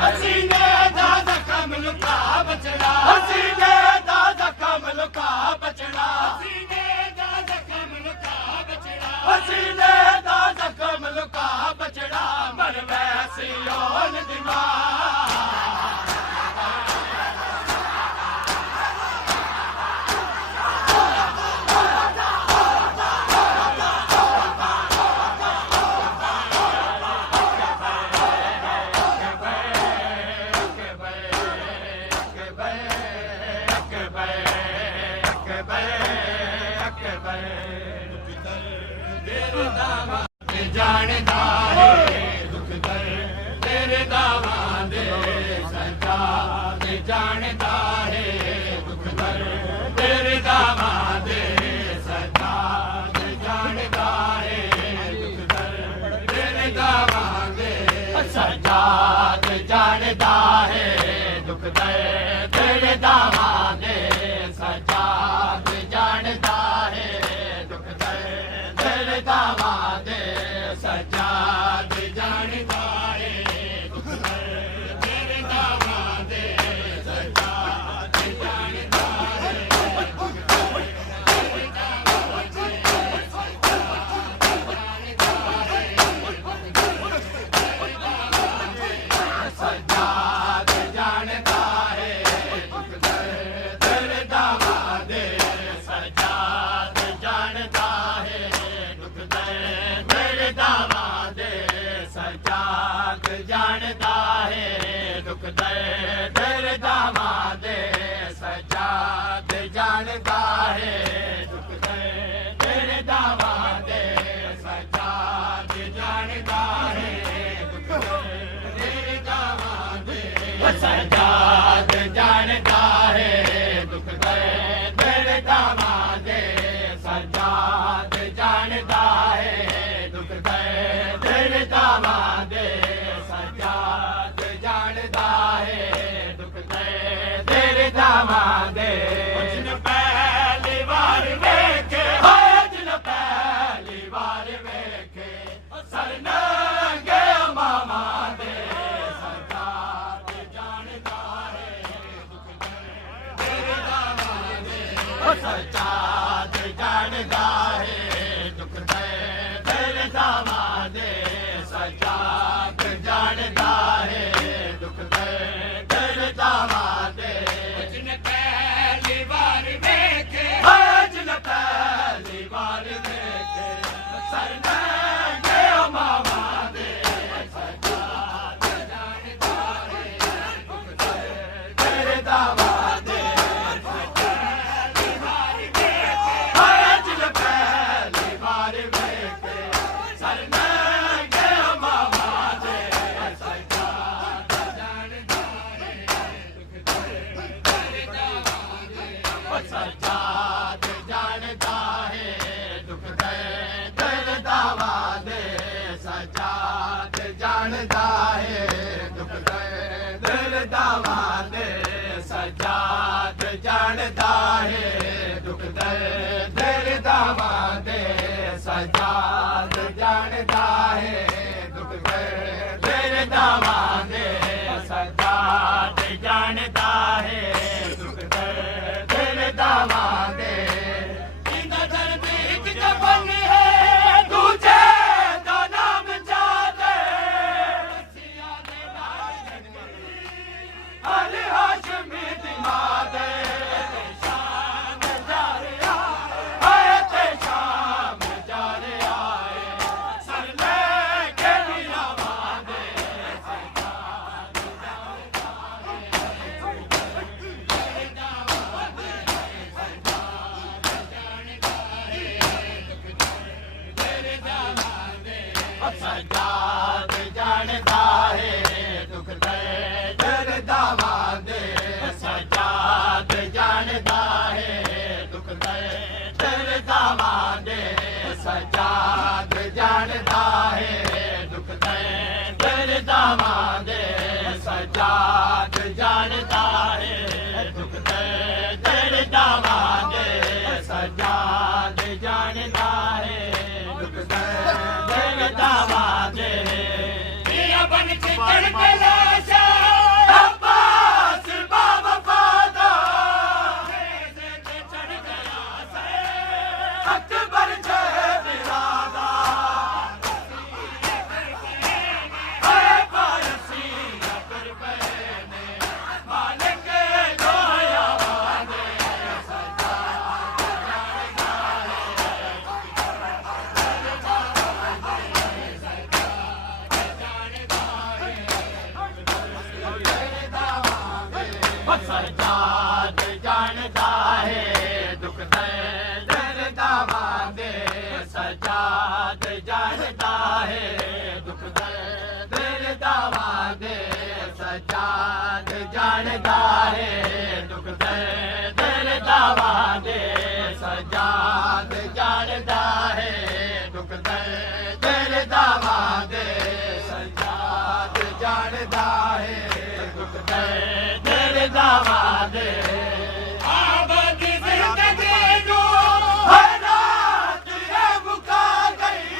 हसीने दा जख्म लुका बचड़ा हसीने दा जख्म लुका बचड़ा हसीने दा जख्म लुका बचड़ा हसीने दा जख्म लुका बचड़ा मर वैसी ओन दिमाग जानदा है दुख दर तेरे दामाद सजाद जानदा है दुख दर तेरे दामाद सजाद जानदा है दुख दर तेरे दामाद सजाद जानदा है दुख दर तेरे दामाद सजाद जानदा है दुख दर तेरे दामाद सजाद जानदा है दुख दर तेरे दामाद सजाद जानदा है दुख दर तेरे दामाद सजाद जानदा है सजाद जानदा है दुख दर तेरे दामाद सजाद जानदा है दुख दर तेरे दामाद सजाद जानदा है दुख दर तेरे दामाद सजाद जानदा है दुख दर तेरे दामाद सजाद जानदा है दुख दर तेरे दामाद सजाद जानदा है दुख दर तेरे दामाद सजाद जानदा है दुख दर तेरे दामाद सजाद जानदा है दुख दर तेरे दामाद जिन पहली बार वेखे जिन पहली बार वेखे सर नंगे मामा दे सजाद जानदा है दुख दर तेरे दामाद सजाद जानदा है दुख दर तेरे दामाद सजाद जानदा है दुख दर तेरे दामाद जिन पहली बार वेखे जिन पहली बार वेखे सर नंगे मामा दे सजाद जानदा है दुख दर तेरे दामाद जिन पहली बार वेखे सर नंगे मामा दे सजाद जानदा है दुख दर तेरे दामाद सजाद जानदा है दुख दर तेरे दामाद सजाद जानदा है दुख दर तेरे दामाद सजाद जानदा है दुख दर तेरे दामाद सजाद जानदा है दुख दर तेरे दामाद सजाद जानदा है दुख दर तेरे दामाद इंदा दर्द एक जबन है दूजे दा नाम जादे सिया दे नाल अली हाशमी दी मादे शाम जा रिया आए ते शाम जा रिया सर लेके मीरा मादे सजाद जानदा है तेरे दामाद सजाद जानदा है दुख दर तेरे दामाद सजाद जानदा है दुख दर तेरे दामाद सजाद जानदा है दुख दर तेरे दामाद सजाद जानदा है दुख दर तेरे दामाद सजाद जानदा है दुख दर तेरे दामाद ਚੜ੍ਹ ਕੇ ਲਾਸ਼ਾ ਅब्बास बावफादा नेज़े ते चढ़ गया से अकबर जे बिरादा अरे पारसी अकबर बहने मालिक दोया वादे सजाद जानता है दुख दर्द वादे सजाद जानता है दुख दर्द वादे सजाद जानता है दुख दर्द वादे सजाद जानता है दुख दर्द वादे सजाद जानता है दुख दर्द वादे आबाद जिंदगी नो हालात ये मुका गई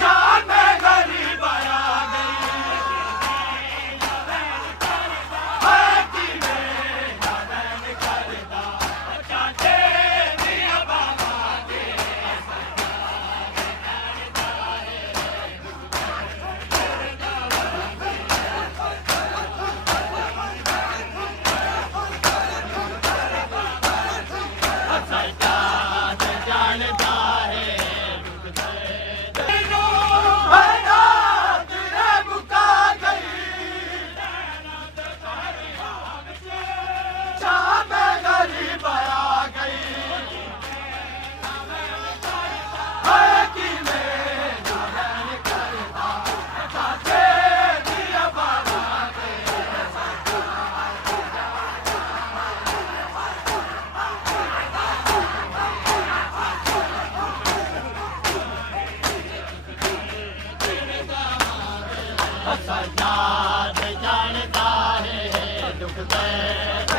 जान में गरीब आ गई हाथी में जान करदा चाचे दिया बाबा दे सजाद जानता है दुख दर्द नो हालात ये मुका गई चाह में गरीब आ गई हाथी में जान करदा चाचे दिया बाबा दे सजाद जानता है दुख दर्द